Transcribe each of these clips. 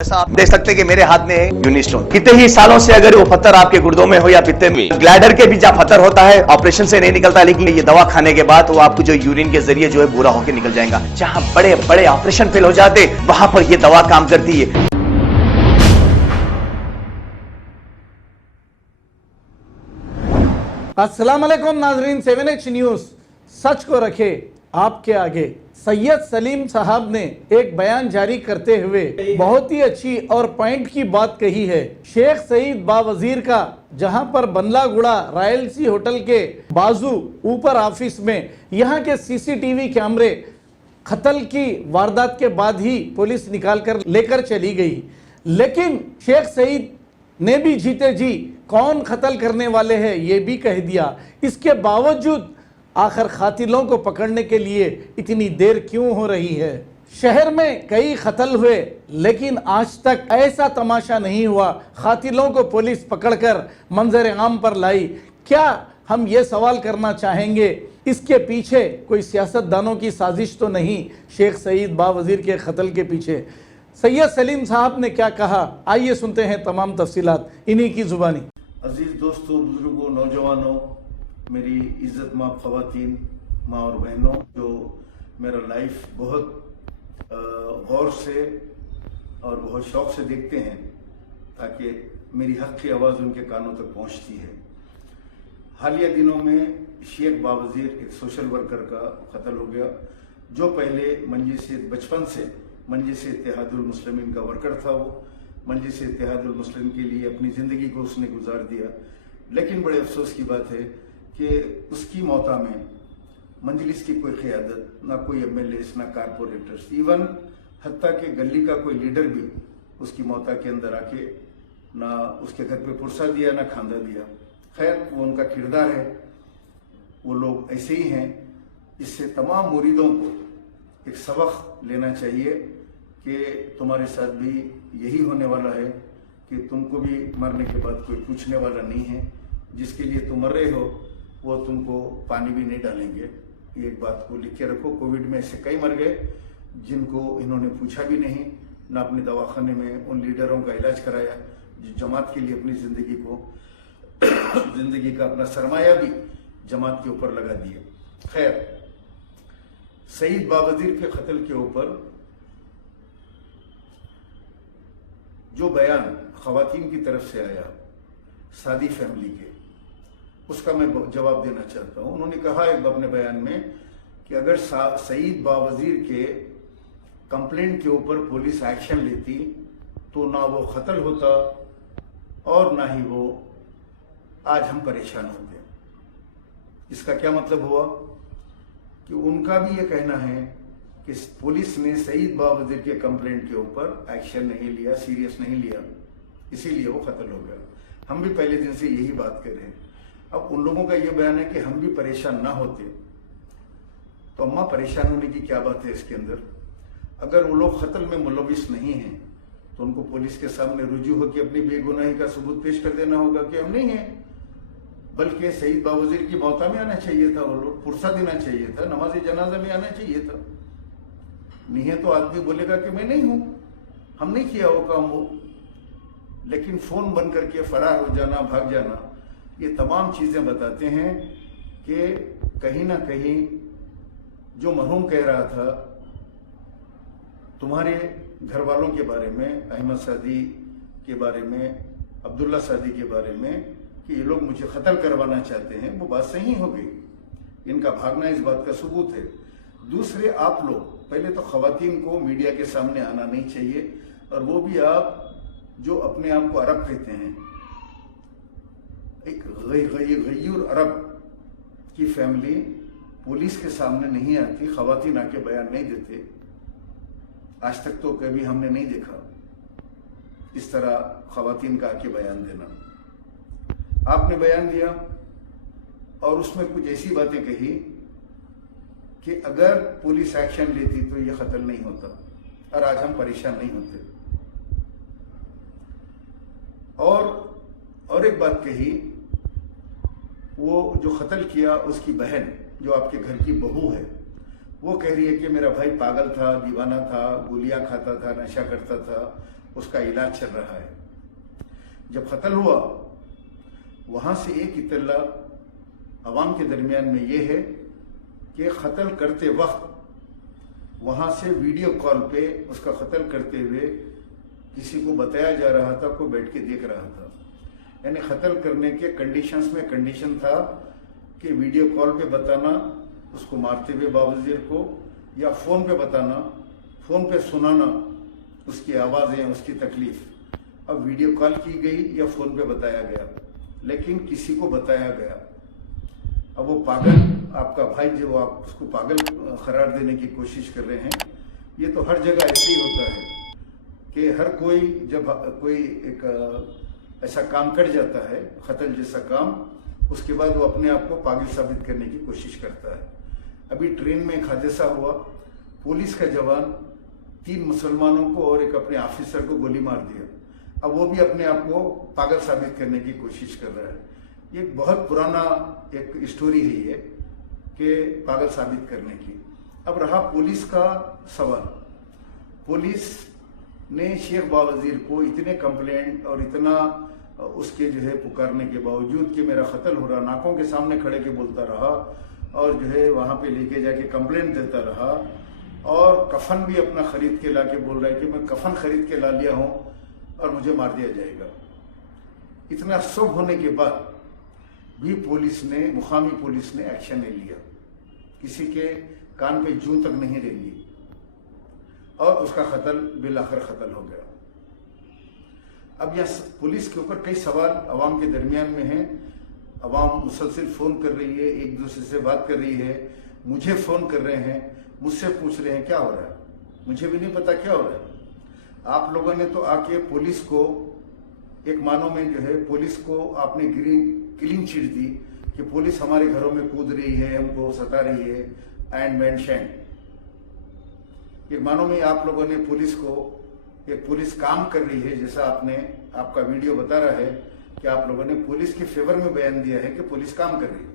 जैसा आप देख सकते हैं कि मेरे हाथ में है यूनिस्टोन। कितने ही सालों से अगर वो पत्थर आपके गुर्दों में हो या पित्ते में, ग्लैडर के भी जहाँ पत्थर होता है ऑपरेशन से नहीं निकलता, लेकिन ये दवा खाने के बाद वो आपको जो यूरिन के जरिए जो है पूरा होकर निकल जाएगा। जहाँ बड़े बड़े ऑपरेशन फेल हो जाते वहां पर ये दवा काम करती है। अस्सलाम वालेकुम नाजरीन, 7H न्यूज़ सच को रखे आपके आगे। सैयद सलीम साहब ने एक बयान जारी करते हुए बहुत ही अच्छी और पॉइंट की बात कही है। शेख सईद बावजीर का जहां पर बंदलागुड़ा रायलसी होटल के बाजू ऊपर ऑफिस में यहाँ के सीसीटीवी कैमरे कत्ल की वारदात के बाद ही पुलिस निकाल कर लेकर चली गई, लेकिन शेख सईद ने भी जीते जी कौन कत्ल करने वाले हैं ये भी कह दिया। इसके बावजूद आखिर कातिलों को पकड़ने के लिए इतनी देर क्यों हो रही है? शहर में कई कत्ल हुए लेकिन आज तक ऐसा तमाशा नहीं हुआ कातिलों को पुलिस पकड़कर मंजर आम पर लाई। क्या हम ये सवाल करना चाहेंगे इसके पीछे कोई सियासतदानों की साजिश तो नहीं? शेख सईद बावजीर के कत्ल के पीछे सैयद सलीम साहब ने क्या कहा, आइए सुनते हैं तमाम तफसीलात इन्हीं की जुबानी। अजीज दोस्तों, बुजुर्गों, नौजवानों, मेरी इज्जत माँ खवातीन, माँ और बहनों, जो मेरा लाइफ बहुत गौर से और बहुत शौक से देखते हैं ताकि मेरी हक की आवाज़ उनके कानों तक पहुंचती है। हालिया दिनों में शेख बावजीर एक सोशल वर्कर का कत्ल हो गया, जो पहले बचपन से मंजिस इत्तेहादुल मुस्लिमीन का वर्कर था। वो मंजिस इत्तेहादुल मुस्लिमीन के लिए अपनी ज़िंदगी को उसने गुजार दिया, लेकिन बड़े अफसोस की बात है कि उसकी मौता में मंजलिस की कोई क़यादत, ना कोई MLAs, ना कारपोरेटर्स, इवन हत्ता के गली का कोई लीडर भी उसकी मौता के अंदर आके ना उसके घर पे पुरसा दिया ना खांदा दिया। खैर, वो उनका किरदार है, वो लोग ऐसे ही हैं। इससे तमाम मुरीदों को एक सबक लेना चाहिए कि तुम्हारे साथ भी यही होने वाला है कि तुमको भी मरने के बाद कोई पूछने वाला नहीं है। जिसके लिए तुम मर रहे हो वो तुमको पानी भी नहीं डालेंगे। ये एक बात को लिख के रखो। कोविड में ऐसे कई मर गए जिनको इन्होंने पूछा भी नहीं, ना अपने दवाखाने में उन लीडरों का इलाज कराया जो जमात के लिए अपनी जिंदगी का अपना सरमाया भी जमात के ऊपर लगा दिए। खैर, सईद बावजीर के कत्ल के ऊपर जो बयान खवातीन की तरफ से आया सादी फैमिली के, उसका मैं जवाब देना चाहता हूं। उन्होंने कहा एक अपने बयान में कि अगर सईद बावजीर के कंप्लेंट के ऊपर पुलिस एक्शन लेती तो ना वो कत्ल होता और ना ही वो आज हम परेशान होते। इसका क्या मतलब हुआ कि उनका भी ये कहना है कि पुलिस ने सईद बावजीर के कंप्लेंट के ऊपर एक्शन नहीं लिया, सीरियस नहीं लिया, इसीलिए वो कत्ल हो गया। हम भी पहले दिन से यही बात कर रहे हैं। अब उन लोगों का ये बयान है कि हम भी परेशान ना होते, तो अम्मा परेशान होने की क्या बात है इसके अंदर? अगर वो लोग कत्ल में मुलविस नहीं हैं तो उनको पुलिस के सामने रुजू होकर अपनी बेगुनाही का सबूत पेश कर देना होगा कि हम नहीं हैं, बल्कि सईद बावजीर की मौता में आना चाहिए था, वो लोग पुरसा देना चाहिए था, नमाज जनाजा में आना चाहिए था। नहीं है तो आदमी बोलेगा कि मैं नहीं हूं, हम नहीं किया वो काम वो। लेकिन फोन बंद करके फरार हो जाना, भाग जाना, ये तमाम चीजें बताते हैं कि कहीं ना कहीं जो मरहूम कह रहा था तुम्हारे घर वालों के बारे में, अहमद सादी के बारे में, अब्दुल्ला सादी के बारे में, कि ये लोग मुझे कत्ल करवाना चाहते हैं, वो बात सही हो गई। इनका भागना इस बात का सबूत है। दूसरे, आप लोग पहले तो खवातीन को मीडिया के सामने आना नहीं चाहिए, और वो भी आप जो अपने आप को अरब कहते हैं, एक गयूर अरब की फैमिली पुलिस के सामने नहीं आती, खवातीन आके बयान नहीं देते। आज तक तो कभी हमने नहीं देखा इस तरह खवातीन का आके बयान देना। आपने बयान दिया और उसमें कुछ ऐसी बातें कही कि अगर पुलिस एक्शन लेती तो यह कत्ल नहीं होता और आज हम परेशान नहीं होते। और एक बात कही, वो जो कत्ल किया उसकी बहन जो आपके घर की बहू है, वो कह रही है कि मेरा भाई पागल था, दीवाना था, गोलियां खाता था, नशा करता था उसका इलाज चल रहा है। जब कत्ल हुआ वहां से एक इत्तला अवाम के दरमियान में ये है कि कत्ल करते वक्त वहां से वीडियो कॉल पे उसका कत्ल करते हुए किसी को बताया जा रहा था, कोई बैठ के देख रहा था। यानी कत्ल करने के कंडीशंस में कंडीशन था कि वीडियो कॉल पे बताना उसको मारते हुए बावजीर को, या फोन पे बताना, फोन पे सुनाना उसकी आवाजें, उसकी तकलीफ। अब वीडियो कॉल की गई या फोन पे बताया गया, लेकिन किसी को बताया गया। अब वो पागल, आपका भाई जो आप उसको पागल करार देने की कोशिश कर रहे हैं, ये तो हर जगह ऐसे ही होता है कि हर कोई जब कोई एक ऐसा काम कर जाता है, कत्ल जैसा काम, उसके बाद वो अपने आप को पागल साबित करने की कोशिश करता है। अभी ट्रेन में एक हादसा हुआ, पुलिस का जवान 3 मुसलमानों को और एक अपने ऑफिसर को गोली मार दिया। अब वो भी अपने आप को पागल साबित करने की कोशिश कर रहा है। ये बहुत पुराना एक स्टोरी है ये कि पागल साबित करने की। अब रहा पुलिस का सवाल। पुलिस ने शेख बावजीर को इतने कंप्लेंट और इतना उसके जो है पुकारने के बावजूद कि मेरा कत्ल हो रहा, नाकों के सामने खड़े के बोलता रहा और जो है वहां पे लेके जाके कंप्लेंट देता रहा, और कफन भी अपना खरीद के ला के बोल रहा है कि मैं कफन खरीद के ला लिया हूं और मुझे मार दिया जाएगा। इतना सब होने के बाद भी पुलिस ने, मुकामी पुलिस ने एक्शन नहीं लिया, किसी के कान पे जूं तक नहीं रेंगी और उसका कत्ल बिलाखिर कत्ल हो गया। अब यह पुलिस के ऊपर कई सवाल अवाम के दरमियान में हैं। अवाम मुसलसल फोन कर रही है, एक दूसरे से बात कर रही है, मुझे फोन कर रहे हैं, मुझसे पूछ रहे हैं क्या हो रहा है, मुझे भी नहीं पता क्या हो रहा है। आप लोगों ने तो आके पुलिस को एक मानो में जो है पुलिस को आपने क्लीन चिट दी कि पुलिस हमारे घरों में कूद रही है, हमको सता रही है, एंड मैन शैंड। एक मानो में आप लोगों ने पुलिस को, एक पुलिस काम कर रही है जैसा आपका वीडियो बता रहा है कि आप लोगों ने पुलिस के फेवर में बयान दिया है कि पुलिस काम कर रही है।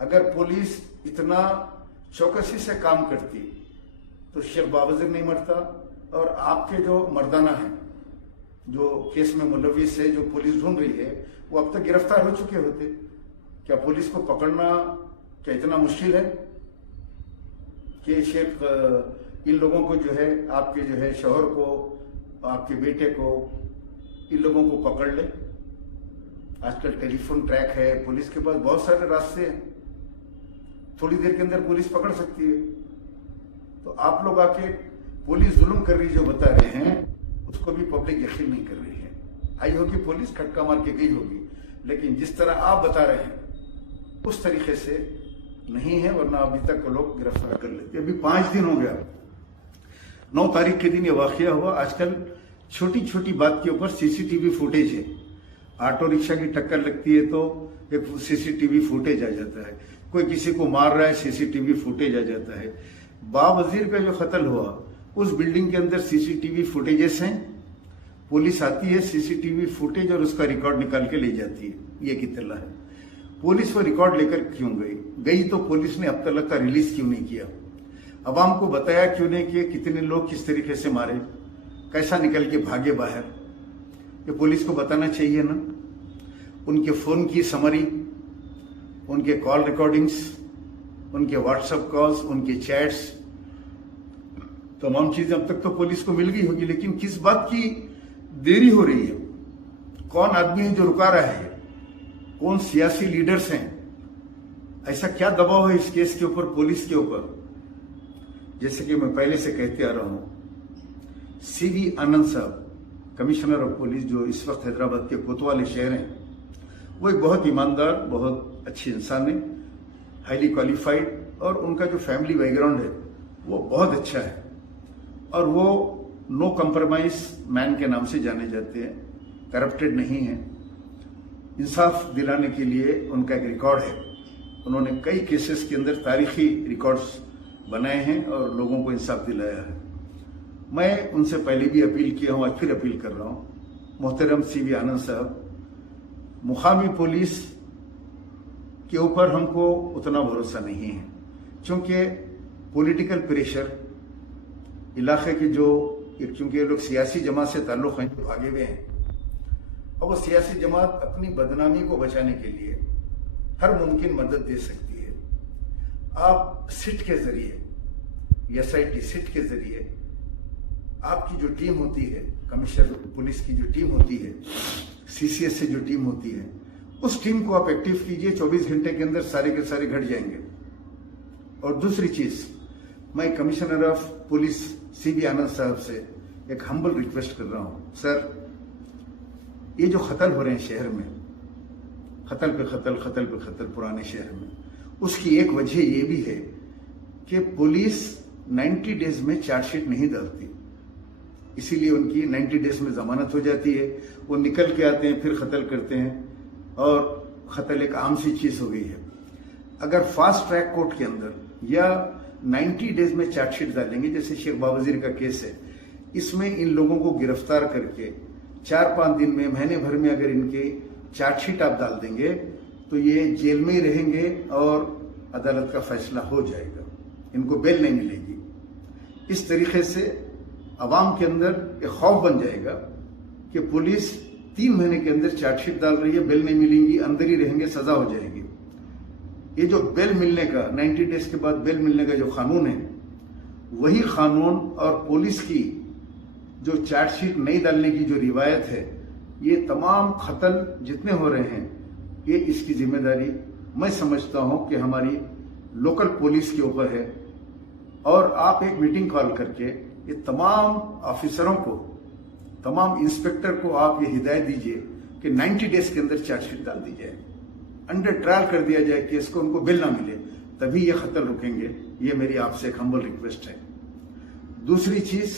अगर पुलिस इतना चौकसी से काम करती तो शेख बावजीर नहीं मरता, और आपके जो मर्दाना हैं, जो केस में मुलविस है, जो पुलिस ढूंढ रही है, वो अब तक गिरफ्तार हो चुके होते। क्या पुलिस को पकड़ना क्या इतना मुश्किल है कि शेख इन लोगों को जो है, आपके जो है शौहर को, आपके बेटे को, इन लोगों को पकड़ ले? आजकल टेलीफोन ट्रैक है, पुलिस के पास बहुत सारे रास्ते हैं, थोड़ी देर के अंदर पुलिस पकड़ सकती है। तो आप लोग आके पुलिस जुल्म कर रही जो बता रहे हैं, उसको भी पब्लिक यकीन नहीं कर रही है। आई होगी पुलिस, खटका मार के गई होगी, लेकिन जिस तरह आप बता रहे हैं उस तरीके से नहीं है, वरना अभी तक लोग गिरफ्तार कर लेते। अभी 5 दिन हो गया, 9 तारीख के दिन ये वाकया हुआ। आजकल छोटी छोटी बात के ऊपर सीसीटीवी फुटेज है। ऑटो रिक्शा की टक्कर लगती है तो एक सीसीटीवी फुटेज आ जाता है, कोई किसी को मार रहा है सीसीटीवी फुटेज आ जाता है। बावजीर का जो कत्ल हुआ उस बिल्डिंग के अंदर सीसीटीवी फुटेजेस हैं, पुलिस आती है, सीसीटीवी फुटेज और उसका रिकॉर्ड निकाल के ले जाती है। ये कितना है, पुलिस वो रिकॉर्ड लेकर क्यों गई तो पुलिस ने अब तक का रिलीज क्यों नहीं किया, अवाम को बताया क्यों नहीं कि कितने लोग किस तरीके से मारे, कैसा निकल के भागे बाहर, ये पुलिस को बताना चाहिए ना। उनके फोन की समरी, उनके कॉल रिकॉर्डिंग्स, उनके व्हाट्सएप कॉल्स, उनके चैट्स, तमाम चीजें अब तक तो पुलिस को मिल गई होगी, लेकिन किस बात की देरी हो रही है? कौन आदमी है जो रुका रहा है? कौन सियासी लीडर्स हैं? ऐसा क्या दबाव है इस केस के ऊपर, पुलिस के ऊपर? जैसे कि मैं पहले से कहते आ रहा हूं, सीवी आनंद साहब, कमिश्नर ऑफ पुलिस, जो इस वक्त हैदराबाद के कोतवाली शहर हैं, वो एक बहुत ईमानदार, बहुत अच्छे इंसान है, हाईली क्वालिफाइड, और उनका जो फैमिली बैकग्राउंड है वो बहुत अच्छा है, और वो नो कंप्रोमाइज मैन के नाम से जाने जाते हैं, करप्टेड नहीं है। इंसाफ दिलाने के लिए उनका एक रिकॉर्ड है, उन्होंने कई केसेस के अंदर तारीखी रिकॉर्ड्स बनाए हैं और लोगों को इंसाफ दिलाया है। मैं उनसे पहले भी अपील किया हूं, आज फिर अपील कर रहा हूं, मोहतरम सीवी आनंद साहब, मुकामी पुलिस के ऊपर हमको उतना भरोसा नहीं है, क्योंकि पॉलिटिकल प्रेशर, इलाके के जो क्योंकि ये लोग सियासी जमात से ताल्लुक हैं, भागे हुए हैं, और वो सियासी जमात अपनी बदनामी को बचाने के लिए हर मुमकिन मदद दे सकती है। आप सिट के जरिए, SIT सिट के जरिए आपकी जो टीम होती है, कमिश्नर पुलिस की जो टीम होती है, CCS से जो टीम होती है, उस टीम को आप एक्टिव कीजिए। 24 घंटे के अंदर सारे के सारे घट जाएंगे। और दूसरी चीज, मैं कमिश्नर ऑफ पुलिस CB आनंद साहब से एक हम्बल रिक्वेस्ट कर रहा हूं। सर, ये जो कत्ल हो रहे हैं शहर में, कत्ल पे कत्ल पुराने शहर में, उसकी एक वजह ये भी है कि पुलिस 90 डेज में चार्जशीट नहीं डालती, इसीलिए उनकी 90 डेज में जमानत हो जाती है। वो निकल के आते हैं, फिर कत्ल करते हैं, और कत्ल एक आम सी चीज हो गई है। अगर फास्ट ट्रैक कोर्ट के अंदर या 90 डेज में चार्जशीट डालेंगे, जैसे शेख बावजीर का केस है, इसमें इन लोगों को गिरफ्तार करके 4-5 दिन में, महीने भर में अगर इनके चार्जशीट आप डाल देंगे तो ये जेल में ही रहेंगे और अदालत का फैसला हो जाएगा, इनको बेल नहीं मिलेगी। इस तरीके से अवाम के अंदर एक खौफ बन जाएगा कि पुलिस 3 महीने के अंदर चार्जशीट डाल रही है, बेल नहीं मिलेंगी, अंदर ही रहेंगे, सजा हो जाएगी। ये जो बेल मिलने का, 90 डेज के बाद बेल मिलने का जो कानून है, वही कानून और पुलिस की जो चार्जशीट नहीं डालने की जो रिवायत है, ये तमाम कत्ल जितने हो रहे हैं, ये इसकी जिम्मेदारी मैं समझता हूं कि हमारी लोकल पुलिस के ऊपर है। और आप एक मीटिंग कॉल करके ये तमाम ऑफिसरों को, तमाम इंस्पेक्टर को आप ये हिदायत दीजिए कि 90 डेज के अंदर चार्जशीट डाल दी जाए, अंडर ट्रायल कर दिया जाए केस को, उनको बेल ना मिले, तभी ये कत्ल रुकेंगे। ये मेरी आपसे एक हम्बल रिक्वेस्ट है। दूसरी चीज,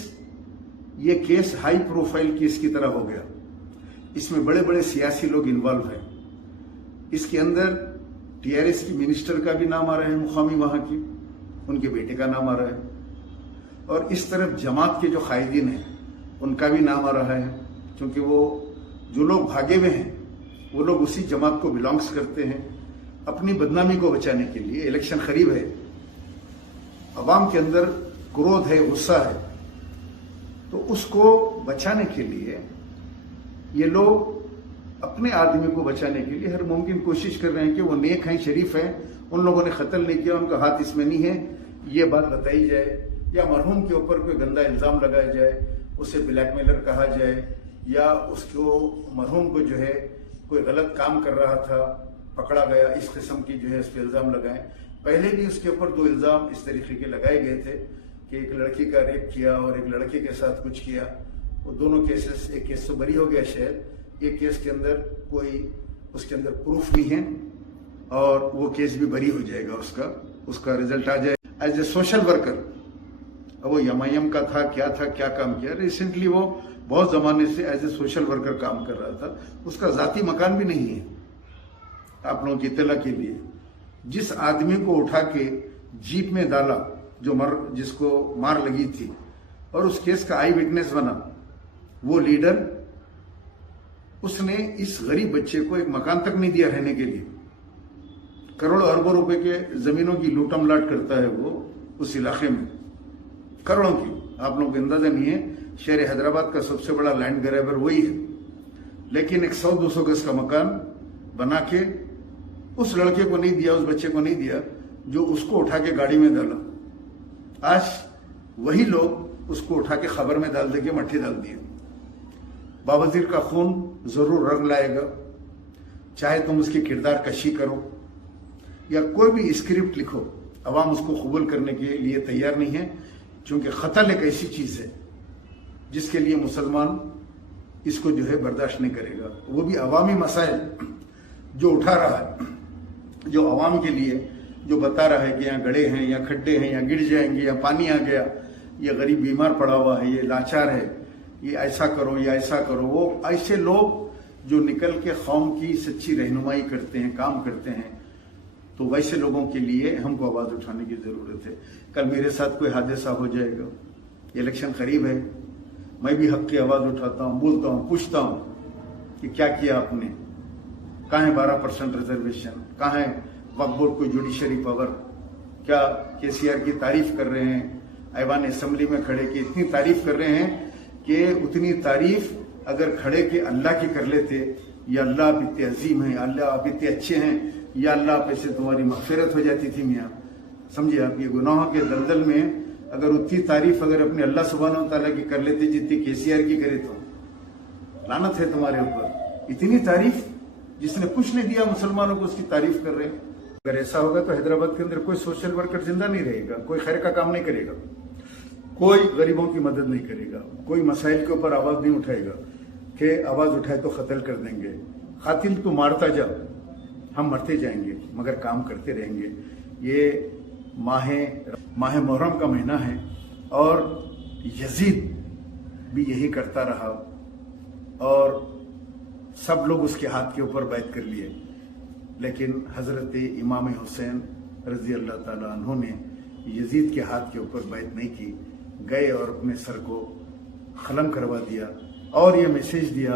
ये केस हाई प्रोफाइल केस की तरह हो गया, इसमें बड़े बड़े सियासी लोग इन्वॉल्व हैं। इसके अंदर TRS की मिनिस्टर का भी नाम आ रहा है, मुकामी वहां की, उनके बेटे का नाम आ रहा है, और इस तरफ जमात के जो कायदीन हैं उनका भी नाम आ रहा है, क्योंकि वो जो लोग भागे हुए हैं वो लोग उसी जमात को बिलोंग्स करते हैं। अपनी बदनामी को बचाने के लिए, इलेक्शन करीब है, अवाम के अंदर क्रोध है, गुस्सा है, तो उसको बचाने के लिए ये लोग अपने आदमी को बचाने के लिए हर मुमकिन कोशिश कर रहे हैं कि वो नेक हैं, शरीफ हैं, उन लोगों ने कत्ल नहीं किया, उनका हाथ इसमें नहीं है, ये बात बताई जाए, या मरहूम के ऊपर कोई गंदा इल्जाम लगाया जाए, उसे ब्लैकमेलर कहा जाए, या उसको मरहूम को जो है कोई गलत काम कर रहा था, पकड़ा गया, इस किस्म की जो है उस पर इल्जाम लगाए। पहले भी उसके ऊपर 2 इल्जाम इस तरीके के लगाए गए थे कि एक लड़की का रेप किया और एक लड़के के साथ कुछ किया। वो दोनों केसेस, एक केस तो बरी हो गया शायद, एक केस के अंदर कोई उसके अंदर प्रूफ नहीं है, और वो केस भी बरी हो जाएगा, उसका रिजल्ट आ जाए। एज ए सोशल वर्कर, वो MIM का था, क्या काम किया, रिसेंटली वो बहुत जमाने से एज ए सोशल वर्कर काम कर रहा था, उसका जाती मकान भी नहीं है। आप लोगों की इत्तला के लिए, जिस आदमी को उठा के जीप में डाला, जिसको मार लगी थी, और उस केस का आई विटनेस बना वो लीडर, उसने इस गरीब बच्चे को एक मकान तक नहीं दिया रहने के लिए। करोड़ों अरबों रुपए के जमीनों की लूटम लाट करता है वो उस इलाके में, करोड़ों की। आप लोगों को अंदाजा नहीं है, शहर हैदराबाद का सबसे बड़ा लैंड ग्रैबर वही है। लेकिन एक 100-200 गज का मकान बना के उस लड़के को नहीं दिया, उस बच्चे को नहीं दिया जो उसको उठा के गाड़ी में डाला। आज वही लोग उसको उठा के खबर में डाल देके मट्टी डाल दिए। बावजीर का खून जरूर रंग लाएगा, चाहे तुम उसकी किरदार कशी करो या कोई भी स्क्रिप्ट लिखो, अवाम उसको कबूल करने के लिए तैयार नहीं है, क्योंकि कत्ल एक ऐसी चीज है जिसके लिए मुसलमान इसको जो है बर्दाश्त नहीं करेगा। वो भी अवामी मसाइल जो उठा रहा है, जो अवाम के लिए जो बता रहा है कि यहाँ गड्ढे हैं, यहाँ खड्डे हैं, यहाँ गिर जाएंगे, यहाँ पानी आ गया, ये गरीब बीमार पड़ा हुआ है, ये लाचार है, ये ऐसा करो या ऐसा करो। वो ऐसे लोग जो निकल के कौम की सच्ची रहनुमाई करते हैं, काम करते हैं, तो वैसे लोगों के लिए हमको आवाज उठाने की जरूरत है। कल मेरे साथ कोई हादसा हो जाएगा, इलेक्शन करीब है, मैं भी हक की आवाज उठाता हूँ, बोलता हूँ, पूछता हूँ कि क्या किया आपने, कहाँ है 12% रिजर्वेशन, कहाँ है वक्फ बोर्ड को जुडिशरी पावर। क्या KCR की तारीफ कर रहे हैं, ऐवान असेंबली में खड़े की इतनी तारीफ कर रहे हैं कि उतनी तारीफ अगर खड़े के अल्लाह की कर लेते, या अल्लाह आप इतने अजीम हैं, अल्लाह आप इतने अच्छे हैं, या अल्लाह आप ऐसे तुम्हारी मगफिरत हो जाती थी मियाँ। समझिए आप, ये गुनाहों के दलदल में अगर उतनी तारीफ अगर अपने अल्लाह सुब्हानहू व तआला की कर लेते जितनी केसीआर की करे, तो लानत है तुम्हारे ऊपर। इतनी तारीफ जिसने कुछ नहीं दिया मुसलमानों को, उसकी तारीफ कर रहे हैं। अगर ऐसा होगा तो हैदराबाद के अंदर कोई सोशल वर्कर जिंदा नहीं रहेगा, कोई खैर का काम नहीं करेगा, कोई गरीबों की मदद नहीं करेगा, कोई मसाइल के ऊपर आवाज नहीं उठाएगा कि आवाज उठाए तो कत्ल कर देंगे। कातिल तो मारता जा, हम मरते जाएंगे मगर काम करते रहेंगे। ये माह मुहर्रम का महीना है और यजीद भी यही करता रहा और सब लोग उसके हाथ के ऊपर बैत कर लिए, लेकिन हजरत इमाम हुसैन रजी अल्लाह ताला अन्हु ने यजीद के हाथ के ऊपर बैत नहीं की, गए और अपने सर को खलम करवा दिया और ये मैसेज दिया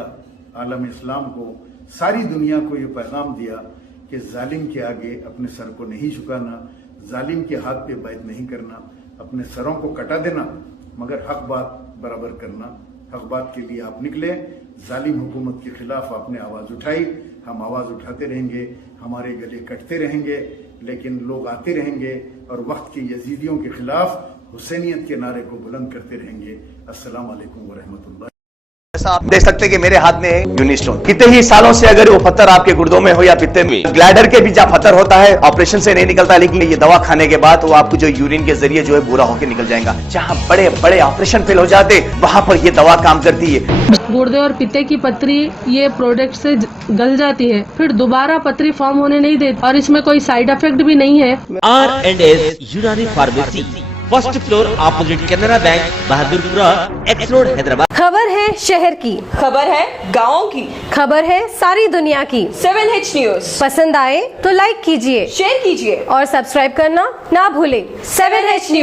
आलम इस्लाम को, सारी दुनिया को ये पैगाम दिया कि जालिम के आगे अपने सर को नहीं झुकाना, जालिम के हाथ पे बैत नहीं करना, अपने सरों को कटा देना मगर हक बात बराबर करना। हक बात के लिए आप निकले, जालिम हुकूमत के खिलाफ आपने आवाज उठाई, हम आवाज उठाते रहेंगे, हमारे गले कटते रहेंगे, लेकिन लोग आते रहेंगे और वक्त के यजीदियों के खिलाफ हुसैनियत के नारे को बुलंद करते रहेंगे। अस्सलाम वालेकुम व रहमतुल्लाह। ऐसा आप देख सकते हैं कि मेरे हाथ में यूनिस्टोन, कितने ही सालों से अगर वो पत्थर आपके गुर्दों में हो या पित्ते में, ग्लैडर के भी जब पत्थर होता है ऑपरेशन से नहीं निकलता, लेकिन ये दवा खाने के बाद वो आपको जो यूरिन के जरिए जो है पूरा होकर निकल जाएगा। जहां बड़े बड़े ऑपरेशन फेल हो जाते वहां पर ये दवा काम करती है। गुर्दे और पित्ते की पथरी ये प्रोडक्ट से गल जाती है, फिर दोबारा पथरी फॉर्म होने नहीं देती और इसमें कोई साइड इफेक्ट भी नहीं है। R&S यूनानी pharmacy, first floor opposite Canara bank, Bahadurpura x road, Hyderabad. खबर है शहर की, खबर है गाँव की, खबर है सारी दुनिया की। 7H न्यूज पसंद आए तो लाइक कीजिए, शेयर कीजिए और सब्सक्राइब करना ना भूलें। 7H news.